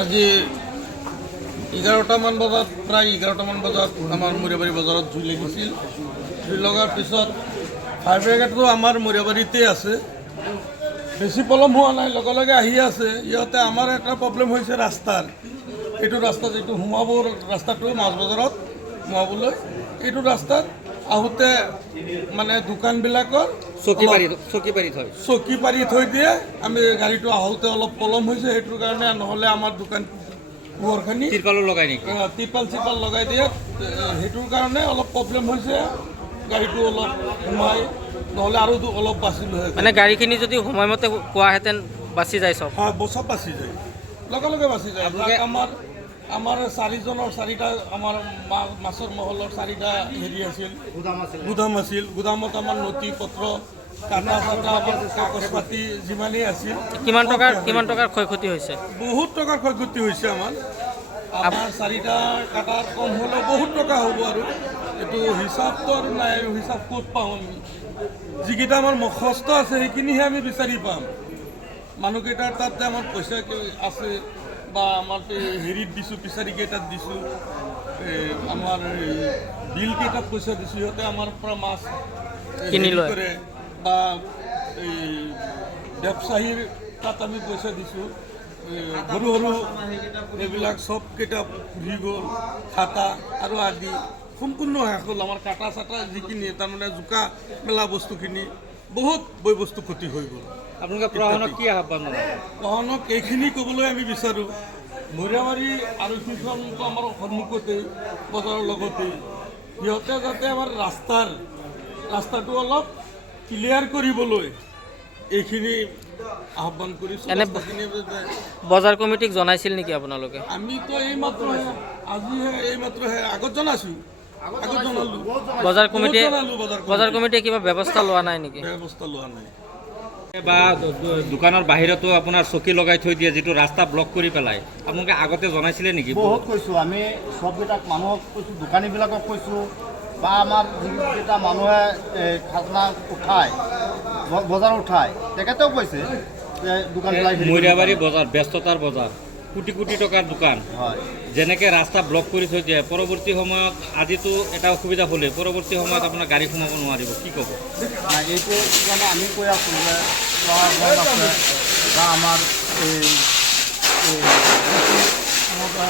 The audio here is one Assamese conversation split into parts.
আজি 11টামান বজাত প্ৰায় 11টামান বজাত আমাৰ মৰিয়াবাৰী বজাৰত জুই লাগিছিল। জুই লগাৰ পিছত ফায়াৰ ব্ৰিগেডটো আমাৰ মৰিয়াবাৰীতে আছে, বেছি পলম হোৱা নাই, লগে লগে আহি আছে। ইহঁতে আমাৰ এটা প্ৰব্লেম হৈছে ৰাস্তাৰ, এইটো ৰাস্তাত যিটো সোমাব ৰাস্তাটো মাছ বজাৰত সোমাবলৈ, এইটো ৰাস্তাত আহোঁতে মানে দোকানবিলাকৰ চকী পাৰি থৈ দিয়ে। আমি গাড়ীটো আহোঁতে অলপ পলম হৈছে, সেইটোৰ কাৰণে নহ'লে আমাৰ দোকান পোহৰখিনি ত্ৰিপাল চিপাল লগাই দিয়ে, সেইটোৰ কাৰণে অলপ প্ৰব্লেম হৈছে। গাড়ীটো অলপ সোমাই নহ'লে আৰু অলপ বাচিলোঁ হয়। মানে গাড়ীখিনি যদি সময়মতে পোৱাহেঁতেন বাচি যায়, চব হয় চব বাচি যায়, লগে লগে বাচি যায়। আমাৰ চাৰিটা আমাৰ মাছৰ মহলৰ 4টা হেৰি আছিল, গুদাম আছিল। গুদামত আমাৰ নথি পত্ৰ কাটা চাটা আমাৰ কাগজ পাতি যিমানেই আছিল। কিমান টকাৰ ক্ষয়ক্ষতি হৈছে? বহুত টকাৰ ক্ষয়ক্ষতি হৈছে। আমাৰ 4টা কাটাৰ কম হ'লেও বহুত টকা হ'ব, আৰু এইটো হিচাপটো আৰু নাই, আৰু হিচাপ ক'ত পাওঁ আমি? যিকেইটা আমাৰ মুখস্থ আছে সেইখিনিহে আমি বিচাৰি পাম। মানুহকেইটাৰ তাত যে আমাৰ পইচা আছে বা আমাৰ হেৰিত দিছোঁ, ফিচাৰীকেইটাত দিছোঁ, আমাৰ বিলকেইটাত পইচা দিছোঁ, সিহঁতে আমাৰ পৰা মাছ কিনি কৰে, বা এই ব্যৱসায়ীৰ তাত আমি পইচা দিছোঁ। সৰু সৰু এইবিলাক চবকেইটা ঘূৰি গ'ল, খাটা আৰু আদি সম্পূৰ্ণ শেষ হ'ল। আমাৰ কাটা চাটা যিখিনি তাৰমানে জোকা মেলা বস্তুখিনি বহুত বয় বস্তু ক্ষতি হৈ গ'ল। আপোনালোকে প্ৰশাসনক কি আহ্বান জনাব? প্ৰশাসনক এইখিনি ক'বলৈ আমি বিচাৰোঁ, মৰিয়াবাৰী আৰক্ষীখনটো আমাৰ সন্মুখতেই, বজাৰৰ লগতেই, সিহঁতে যাতে আমাৰ ৰাস্তাটো অলপ ক্লিয়াৰ কৰিবলৈ এইখিনি আহ্বান কৰিছোঁ। বজাৰ কমিটিক জনাইছিল নেকি আপোনালোকে? আমিতো এইমাত্ৰহে আগত জনাইছোঁ, বজাৰ কমিটিয়ে কিবা ব্যৱস্থা লোৱা নাই নেকি? ব্যৱস্থা লোৱা নাই। বা দোকানৰ বাহিৰতো আপোনাৰ চকী লগাই থৈ দিয়ে, যিটো ৰাস্তা ব্লক কৰি পেলাই। আপোনালোকে আগতে জনাইছিলে নেকি? বহুত কৈছোঁ, আমি চবকেইটাক মানুহক কৈছোঁ, দোকানীবিলাকক কৈছোঁ, বা আমাৰ যিকেইটা মানুহে খাজনা উঠায়, বজাৰ উঠায়, তেখেতেও কৈছে যে দোকানবিলাক মৰিয়াবাৰী বজাৰ ব্যস্ততাৰ বজাৰ, কোটি কোটি টকাৰ দোকান, হয়, যেনেকৈ ৰাস্তা ব্লক কৰি থৈ দিয়ে, পৰৱৰ্তী সময়ত আজিতো এটা অসুবিধা হ'লে পৰৱৰ্তী সময়ত আপোনাৰ গাড়ী সোমাব নোৱাৰিব, কি ক'ব? নাই, এইটো মানে আমি কৈ আছোঁ যে আছে বা আমাৰ এই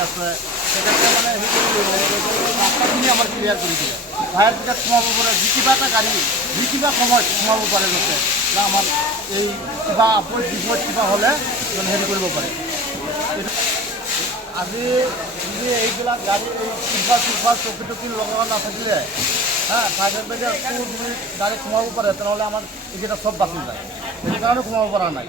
আছে, তেখেতে মানে ৰাস্তাখিনি আমাৰ ক্লিয়াৰ কৰি দিয়ে। ফায়াৰ ব্ৰিগেড সোমাব পাৰে, যি কিবা এটা গাড়ী যি কিবা সময়ত সোমাব পাৰে, যাতে বা আমাৰ এই কিবা আপদ বিপদ কিবা হ'লে হেৰি কৰিব পাৰে। আজি যদি এইবিলাক গাড়ী চিলফাৰ চকী টকী লগা নাথাকিলে, ফায়াৰ ব্ৰিগেড ডাইৰেক্ট সোমাব পাৰে, তেনেহ'লে আমাৰ এইকেইটা চব বাচি যায়। সেইটো কাৰণে সোমাব পৰা নাই।